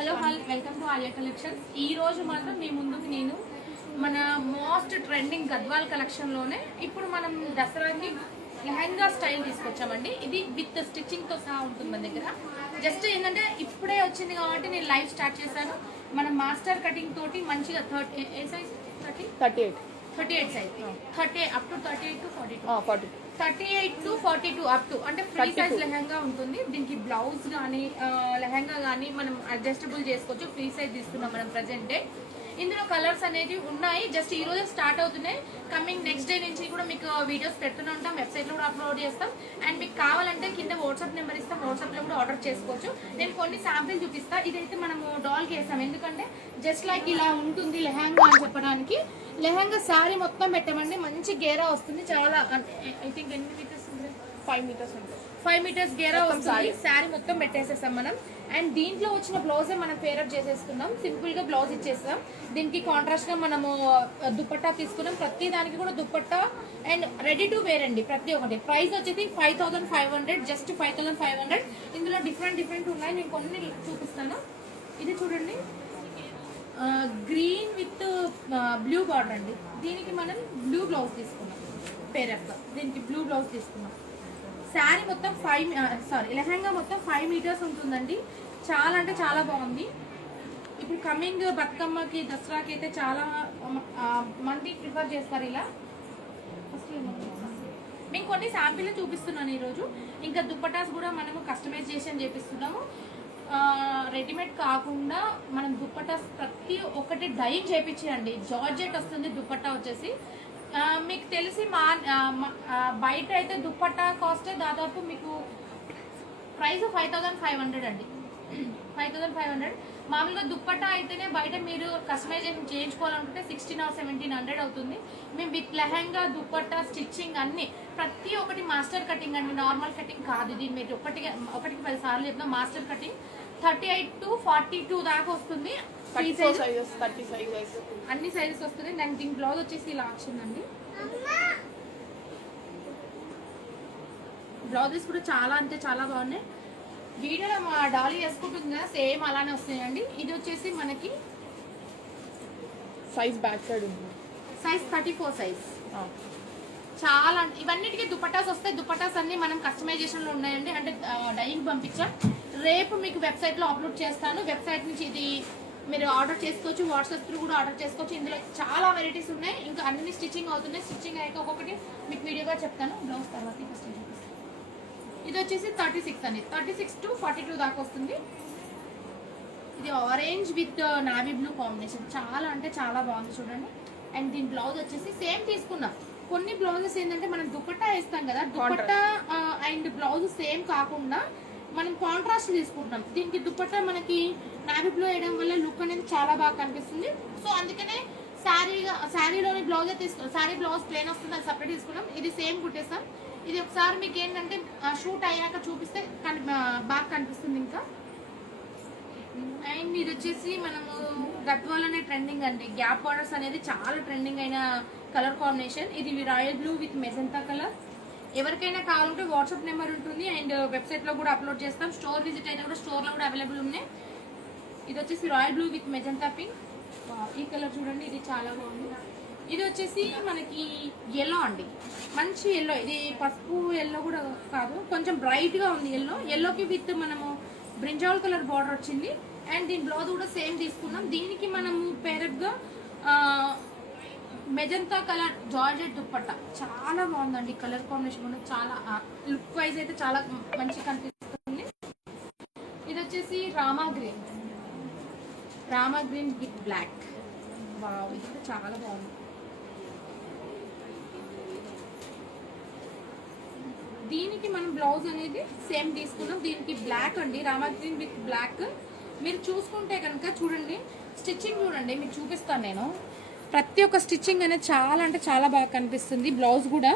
Hello welcome to Alia collections. ఈ రోజు మాత్రం మీ ముందుకు నేను మన మోస్ట్ ట్రెండింగ్ గద్వాల్ కలెక్షన్లోనే ఇప్పుడు మనం దసరాకి లెహంగా స్టైల్ తీసుకొచ్చామండి. ఇది విత్ స్టిచ్చింగ్తో సహా ఉంటుంది మన దగ్గర. జస్ట్ ఏంటంటే ఇప్పుడే వచ్చింది కాబట్టి నేను లైవ్ స్టార్ట్ చేశాను. మనం మాస్టర్ కటింగ్ తోటి మంచిగా 38 size 30 up to 38 to 42 38 to 42 up to అంటే ఫ్రీ సైజ్ లెహంగా ఉంటుంది. దీనికి బ్లౌజ్ కానీ లెహంగా కానీ మనం అడ్జస్టబుల్ చేసుకోవచ్చు. ఫ్రీ సైజ్ తీసుకున్నాం మనం ప్రజెంట్. ఇందులో కలర్స్ అనేవి ఉన్నాయి. జస్ట్ ఈ రోజే స్టార్ట్ అవుతున్నాయి. కమింగ్ నెక్స్ట్ డే నుంచి కూడా మీకు వీడియోస్ పెడుతూనే ఉంటాం. వెబ్సైట్లో కూడా అప్లోడ్ చేస్తాం. అండ్ మీకు కావాలంటే కింద వాట్సాప్ నెంబర్ ఇస్తాం. వాట్సాప్లో కూడా ఆర్డర్ చేసుకోవచ్చు. నేను కొన్ని శాంపిల్ చూపిస్తాను. ఇదైతే మనము డాల్కి వేస్తాం. ఎందుకంటే జస్ట్ లైక్ ఇలా ఉంటుంది లెహంగా అని చెప్పడానికి. లెహంగా సారీ మొత్తం పెట్టమండి. మంచి గేరా వస్తుంది. చాలా ఐ థింక్ ఎన్ని మీటర్స్ ఉంది? 5 మీటర్స్ ఉంటుంది. 5 మీటర్స్ గేరా వస్తుంది. శారీ మొత్తం పెట్టేసేస్తాం మనం. అండ్ దీంట్లో వచ్చిన బ్లౌజే మనం పేరప్ చేసేసుకున్నాం. సింపుల్ గా బ్లౌజ్ ఇచ్చేస్తాం. దీనికి కాంట్రాస్ట్ గా మనము దుపట్టా తీసుకున్నాం. ప్రతి దానికి కూడా dupatta and ready to wear అండి ప్రతి ఒక్కటి. ప్రైస్ వచ్చేసి 5500, జస్ట్ 5500. ఇందులో డిఫరెంట్ ఉన్నాయి. నేను కొన్ని చూపిస్తాను. ఇది చూడండి, గ్రీన్ విత్ బ్లూ బార్డర్ అండి. దీనికి మనం బ్లూ బ్లౌజ్ తీసుకున్నాం పేరప్. దీనికి బ్లూ బ్లౌజ్ తీసుకున్నాం. శారీ మొత్తం లెహంగా మొత్తం 5 మీటర్స్ ఉంటుందండి. చాలా అంటే చాలా బాగుంది. ఇప్పుడు కమింగ్ బతుకమ్మకి దసరాకి అయితే చాలా మంది ప్రిఫర్ చేస్తారు ఇలా. మేము కొన్ని శాంపిల్ చూపిస్తున్నాను ఈరోజు. ఇంకా దుప్పటాస్ కూడా మనము కస్టమైజేషన్ చేపిస్తున్నాము. రెడీమేడ్ కాకుండా మనం దుప్పటాస్ ప్రతి ఒక్కటి డైయింగ్ చేయించండి. జార్జెట్ వస్తుంది దుప్పట్టా వచ్చేసి. మీకు తెలిసి బయట అయితే దుప్పట్టా కాస్ట్ దాదాపు మీకు ప్రైస్ 5500 అండి. 5500. మామూలుగా దుప్పట్టా అయితేనే బయట మీరు కస్టమైజేషన్ చేయించుకోవాలనుకుంటే 16 or 1700 అవుతుంది. మేము విత్ లెహంగా దుప్పట్టా స్టిచ్చింగ్ అన్ని ప్రతి ఒక్కటి మాస్టర్ కటింగ్ అండి. నార్మల్ కటింగ్ కాదు ఇది. మీరు ఒకటికి 10 సార్లు చెప్తాం. మాస్టర్ కటింగ్ 38 to 42 దాకా వస్తుంది. అన్ని సైజెస్ వస్తుంది. దాని దీని బ్లౌజ్ వచ్చేసి ఇలా వచ్చిందండి. బ్లౌజెస్ కూడా చాలా అంటే చాలా బాగున్నాయి. వీడియోలో మా డాలీ వేసుకుంటుంది కదా, సేమ్ అలానే వస్తాయండి. ఇది వచ్చేసి మనకి సైజ్ బ్యాక్ సైడ్ ఉంది. Size 34 size. చాలా ఇవన్నిటికీ దుపట్టాస్ వస్తాయి. దుపట్టాస్ అన్ని మనం కస్టమైజేషన్ లో ఉన్నాయండి. అంటే డైయింగ్ పంపించాం. రేపు మీకు వెబ్సైట్ లో అప్లోడ్ చేస్తాను. వెబ్సైట్ నుంచి ఇది మీరు ఆర్డర్ చేసుకోవచ్చు. వాట్సాప్ త్రూ కూడా ఆర్డర్ చేసుకోవచ్చు. ఇందులో చాలా వెరైటీస్ ఉన్నాయి. ఇంకా అన్ని స్టిచ్చింగ్ అవుతున్నాయి. స్టిచ్చింగ్ అయ్యాక ఒక్కొక్కటి మీకు వీడియోగా చెప్తాను. బ్లౌజ్ తర్వాత ఫస్ట్ చూపిస్తాను. ఇది వచ్చేసి 36 అండి. 36 to 42 దాకా వస్తుంది. ఇది orange with navy blue combination. చాలా అంటే చాలా బాగుంది చూడండి. అండ్ దీని బ్లౌజ్ వచ్చేసి సేమ్ తీసుకున్నాం. కొన్ని బ్లౌజెస్ ఏంటంటే మనం దుపట్టా వేస్తాం కదా, దుపట్టా అండ్ బ్లౌజ్ సేమ్ కాకుండా మనం కాంట్రాస్ట్ తీసుకుంటున్నాం. దీనికి దుపట్టా మనకి నావీ బ్లూ వేయడం వల్ల లుక్ అనేది చాలా బాగా కనిపిస్తుంది. సో అందుకనే శారీలోని బ్లౌజే తీసుకున్నాం. శారీ బ్లౌజ్ ప్లేన్ వస్తుంది, అది సపరేట్ తీసుకున్నాం. ఇది సేమ్ కుట్టేస్తాం. ఇది ఒకసారి మీకు ఏంటంటే షూట్ అయ్యాక చూపిస్తే బాగా కనిపిస్తుంది ఇంకా. అండ్ ఇది వచ్చేసి మనము గద్వాల్ అనే ట్రెండింగ్ అండి. గ్యాప్ బార్డర్స్ అనేది చాలా ట్రెండింగ్ అయిన కలర్ కాంబినేషన్. ఇది royal blue with magenta colour. ఎవరికైనా కావాలంటే వాట్సాప్ నెంబర్ ఉంటుంది. అండ్ వెబ్సైట్లో కూడా అప్లోడ్ చేస్తాం. స్టోర్ విజిట్ అయినా కూడా స్టోర్లో కూడా అవైలబుల్ ఉన్నాయి. ఇది వచ్చేసి royal blue with magenta pink. ఈ కలర్ చూడండి, ఇది చాలా బాగుంది. ఇది వచ్చేసి మనకి ఎల్లో అండి, మంచి ఎల్లో. ఇది పసుపు ఎల్లో కూడా కాదు, కొంచెం బ్రైట్గా ఉంది ఎల్లో. ఎల్లోకి విత్ మనము బ్రింజాల్ కలర్ బార్డర్ వచ్చింది. అండ్ దీని బ్లౌజ్ కూడా సేమ్ తీసుకున్నాం. దీనికి మనము పేరప్గా మెజంతా కలర్ జార్జెట్ దుప్పట్టా. చాలా బాగుందండి కలర్ కాంబినేషన్ కూడా. చాలా లుక్ వైజ్ అయితే చాలా మంచి కనిపిస్తుంది. ఇది వచ్చేసి రామా గ్రీన్ విత్ బ్లాక్. ఇది కూడా చాలా బాగుంది. దీనికి మనం బ్లౌజ్ అనేది సేమ్ తీసుకున్నాం. దీనికి బ్లాక్ అండి, రామా గ్రీన్ విత్ బ్లాక్. మీరు చూసుకుంటే కనుక చూడండి, స్టిచ్చింగ్ చూడండి, మీకు చూపిస్తాను నేను. ప్రతి ఒక్క స్టిచ్చింగ్ అనేది చాలా అంటే చాలా బాగా కనిపిస్తుంది. బ్లౌజ్ కూడా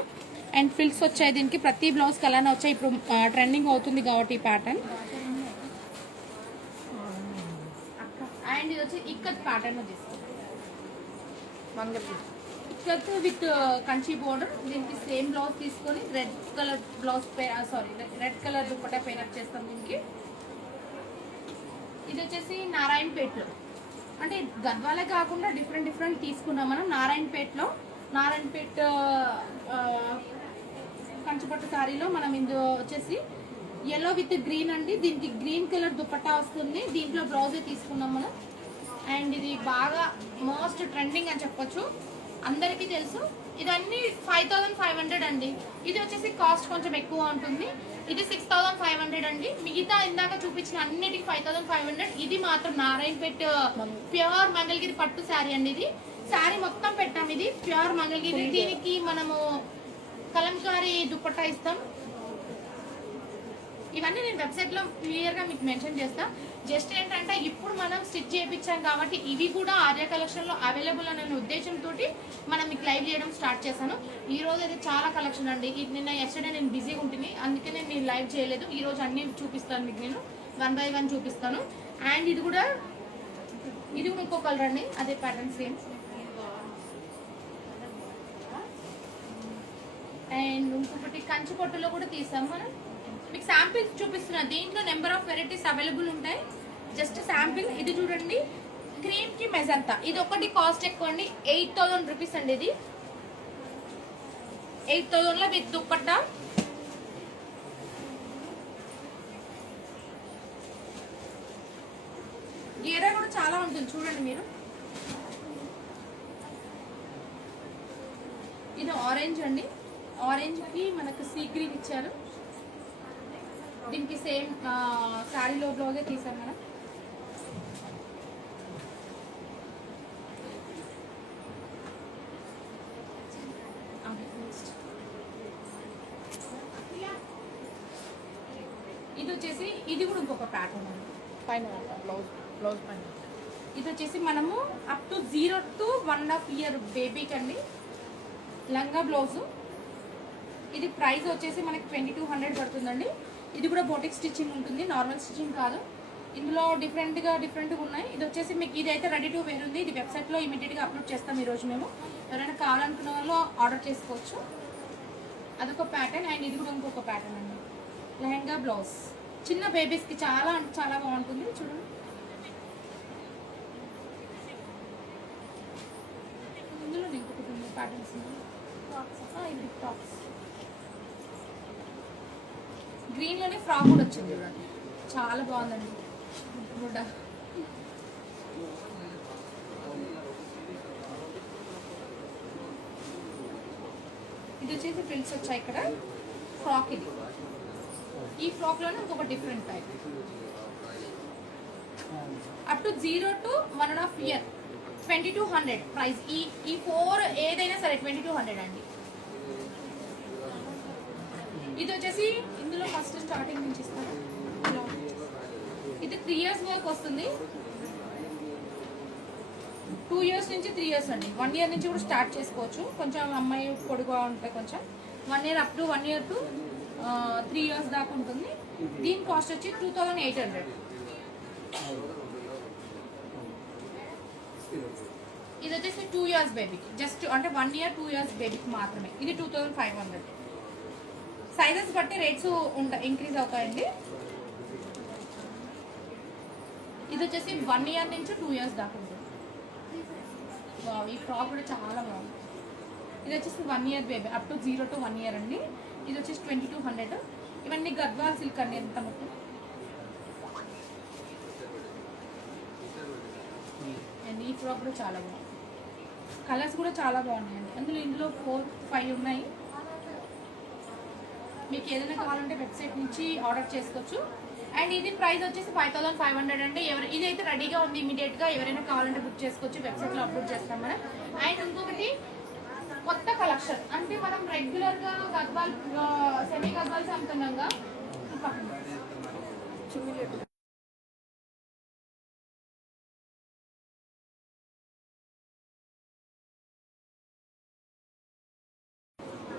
అండ్ ఫిల్స్ వచ్చాయి దీనికి. ప్రతి బ్లౌజ్కి అలానే వచ్చాయి. ఇప్పుడు ట్రెండింగ్ అవుతుంది కాబట్టి ఈ ప్యాటర్న్. అండ్ ఇది వచ్చి ఇక్కత్ ప్యాటర్న్ తీసుకుంటాం. Ikat with Kanchi border. దీనికి సేమ్ బ్లౌజ్ తీసుకొని red colour blouse red colour dupatta pair up చేస్తాం దీనికి. ఇది వచ్చేసి నారాయణపేటలో, అంటే గద్వాలే కాకుండా డిఫరెంట్ తీసుకున్నాం మనం. నారాయణపేట కంచిపట్టు సారీలో మనం ఇందులో వచ్చేసి ఎల్లో విత్ గ్రీన్ అండి. దీనికి గ్రీన్ కలర్ దుపట్టా వస్తుంది. దీంట్లో బ్లౌజే తీసుకున్నాం మనం. అండ్ ఇది బాగా మోస్ట్ ట్రెండింగ్ అని చెప్పొచ్చు, అందరికీ తెలుసు. ఇదన్నీ 5500 అండి. ఇది వచ్చేసి కాస్ట్ కొంచెం ఎక్కువ ఉంటుంది. ఇది 6500 అండి. మిగతా ఇందాక చూపించిన అన్నిటికి 5500. ఇది మాత్రం నారాయణపేట ప్యూర్ మంగళగిరి పట్టు శారీ అండి. ఇది శారీ మొత్తం పెట్టాం. ఇది ప్యూర్ మంగళగిరి. దీనికి మనము కలంకారీ దుపట్టా ఇస్తాం. ఇవన్నీ నేను వెబ్సైట్లో క్లియర్గా మీకు మెన్షన్ చేస్తాను. జస్ట్ ఏంటంటే ఇప్పుడు మనం స్టిచ్ చేయించాం కాబట్టి ఇవి కూడా ఆర్య కలెక్షన్లో అవైలబుల్ అనే ఉద్దేశంతో మనం మీకు లైవ్ చేయడం స్టార్ట్ చేశాను. ఈ రోజు అయితే చాలా కలెక్షన్ అండి. నిన్న ఎస్టర్డే నేను బిజీగా ఉంటుంది, అందుకే నేను లైవ్ చేయలేదు. ఈ రోజు అన్ని చూపిస్తాను మీకు, నేను 1 by 1 చూపిస్తాను. అండ్ ఇది కూడా ఇంకో కలర్ అండి, అదే ప్యాటర్న్ సేమ్. అండ్ ఇంకొకటి కంచి పట్టులో కూడా తీసాం మనం. మీకు శాంపిల్స్ చూపిస్తున్నా. దీంట్లో నెంబర్ ఆఫ్ వెరైటీస్ అవైలబుల్ ఉంటాయి. Just sample. ఇది చూడండి, క్రీమ్ కి మెజంతా. ఇది ఒకటి కాస్ట్ ఎక్కువ అండి, 8000 రూపీస్ అండి. ఇది 8000 లో విత్ దుపట్టా. గేరా కూడా చాలా ఉంటుంది చూడండి మీరు. ఇది ఆరెంజ్ అండి. ఆరెంజ్ కి మనకు సీ గ్రీన్ ఇచ్చారు. దీనికి సేమ్ శారీలో బ్లౌజే తీసాం మనం. ఇది వచ్చేసి ఇది కూడా ఇంకొక ప్యాటర్న్ అండి. పైన బ్లౌజ్ పైన ఇది వచ్చేసి మనము అప్ టు 0 to 1.5 year బేబీకి అండి లంగా బ్లౌజు. ఇది ప్రైస్ వచ్చేసి మనకి 2200 పడుతుందండి. ఇది కూడా బోటిక్ స్టిచ్చింగ్ ఉంటుంది, నార్మల్ స్టిచ్చింగ్ కాదు. ఇందులో డిఫరెంట్గా ఉన్నాయి. ఇది వచ్చేసి మీకు ఇదైతే రెడీ టు వేర్ ఉంది. ఇది వెబ్సైట్లో ఇమీడియట్గా అప్లోడ్ చేస్తాం ఈరోజు మేము. ఎవరైనా కావాలనుకున్న వాళ్ళు ఆర్డర్ చేసుకోవచ్చు. అదొక ప్యాటర్న్. అండ్ ఇది కూడా ఇంకొక ప్యాటర్న్ అండి, లెహంగా బ్లౌజ్. చిన్న బేబీస్కి చాలా అంటే చాలా బాగుంటుంది. చూడండి, ఇందులో ఇంకొకటి ప్యాటర్న్స్ ఇది టాప్స్. గ్రీన్ లోనే ఫ్రాక్ కూడా వచ్చింది చూడండి, చాలా బాగుందండి. గుడ్డ ఇది వచ్చేసి ఫ్రిల్స్ వచ్చాయి ఇక్కడ. ఫ్రాక్ ఇది. ఈ ఫ్రాక్ లోనే ఇంకొక different type. Up to 0 to 1.5 year 2200 price. ఈ 4 ఏదైనా సరే 2200 అండి. ఇది వచ్చేసి ఇందులో ఫస్ట్ స్టార్టింగ్ నుంచి ఇస్తాను. ఇది 3 years వర్క్ వస్తుంది. 2 years నుంచి 3 years అండి. 1 year నుంచి కూడా స్టార్ట్ చేసుకోవచ్చు. కొంచెం అమ్మాయి పొడుగా ఉంటే కొంచెం 1 year up to 1 year to 3 years దాకా ఉంటుంది. దీని కాస్ట్ వచ్చి 2800. ఇది వచ్చేసి 2 years బేబీకి, జస్ట్ అంటే 1 year 2 years బేబీకి మాత్రమే. ఇది 2500. సైజెస్ బట్టి రేట్స్ ఇంక్రీజ్ అవుతాయండి. ఇది వచ్చేసి 1 year నుంచి 2 years దాకా ఉంటుంది. ఈ ఫ్రాక్ కూడా చాలా బాగుంది. ఇది వచ్చేసి 1 year baby, up to 0 to 1 year అండి. ఇది వచ్చేసి 2200. ఇవన్నీ గద్వాల్ సిల్క్ అండి. ఎంత మొత్తం. అండ్ ఈ ఫ్రాక్ కూడా చాలా బాగుంది. కలర్స్ కూడా చాలా బాగున్నాయండి. ఇందులో 4-5 ఉన్నాయి. మీకు ఏదైనా కావాలంటే వెబ్సైట్ నుంచి ఆర్డర్ చేసుకోవచ్చు. అండ్ ఇది ప్రైస్ వచ్చేసి 5500 అండి. ఇదైతే రెడీగా ఉంది, ఇమీడియట్గా ఎవరైనా కావాలంటే బుక్ చేసుకోవచ్చు. వెబ్సైట్లో అప్లోడ్ చేస్తాం మనం. అండ్ ఇంకొకటి కొత్త కలెక్షన్, అంటే మనం రెగ్యులర్గా గద్వాల్ సెమీ గద్వాల్స్ అమ్ముతున్నాగా.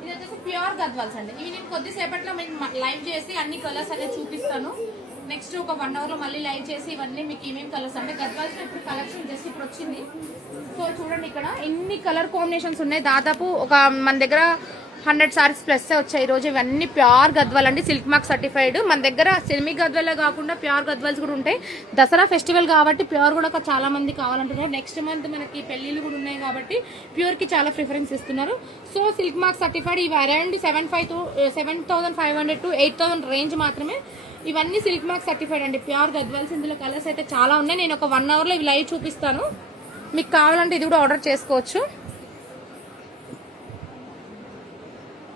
ఇది వచ్చేసి ప్యూర్ గద్వాల్స్ అండి. ఇవి నేను కొద్దిసేపట్లో లైవ్ చేసి అన్ని కలర్స్ అనేది చూపిస్తాను. నెక్స్ట్ ఒక 1 hour లో మళ్ళీ లైవ్ చేసి ఇవన్నీ మీకు ఏమేమి కలర్స్ అంటే గద్వాల్స్ ఇప్పుడు కలెక్షన్ జస్ట్ ఇప్పుడు వచ్చింది. సో చూడండి, ఇక్కడ ఎన్ని కలర్ కాంబినేషన్స్ ఉన్నాయి. దాదాపు ఒక మన దగ్గర 100 సారీస్ ప్లస్ వచ్చాయి ఈరోజు. ఇవన్నీ ప్యూర్ గద్వాల్ అండి, సిల్క్ మార్క్ సర్టిఫైడ్. మన దగ్గర సెమీ గద్వాలే కాకుండా ప్యూర్ గద్వాల్స్ కూడా ఉంటాయి. దసరా ఫెస్టివల్ కాబట్టి ప్యూర్ కూడా చాలా మంది కావాలంటున్నారు. నెక్స్ట్ మంత్ మనకి పెళ్ళిళ్ళు కూడా ఉన్నాయి కాబట్టి ప్యూర్కి చాలా ప్రిఫరెన్స్ ఇస్తున్నారు. సో సిల్క్ మార్క్ సర్టిఫైడ్ ఇవి అరౌండ్ 7,500 to 8,000 రేంజ్ మాత్రమే. ఇవన్నీ సిల్క్ మార్క్ సర్టిఫైడ్ అండి, ప్యూర్ గద్వాల్స్. ఇందులో కలర్స్ అయితే చాలా ఉన్నాయి. నేను ఒక 1 అవర్లో ఇవి లైవ్ చూపిస్తాను. మీకు కావాలంటే ఇది కూడా ఆర్డర్ చేసుకోవచ్చు.